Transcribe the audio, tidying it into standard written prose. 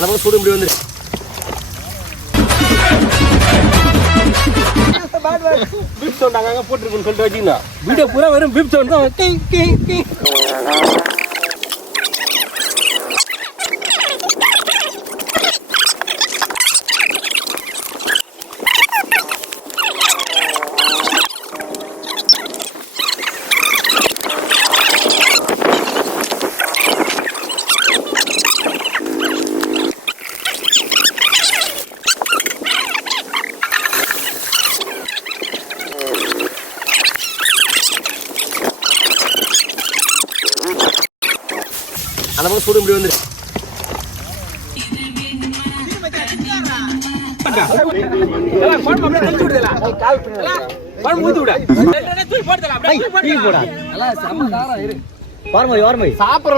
அந்த பக்கம் சூடு இப்படி வந்துரு. பீப் சவுண்ட் அங்கங்க போட்டுருக்குன்னு சொல்லிட்டு வச்சுக்கோங்க. வீடியோ பூரா வெறும் பீப் சவுண்ட் தான். அந்த பக்கம் சூடு இப்படி வந்துரு. சாப்பிட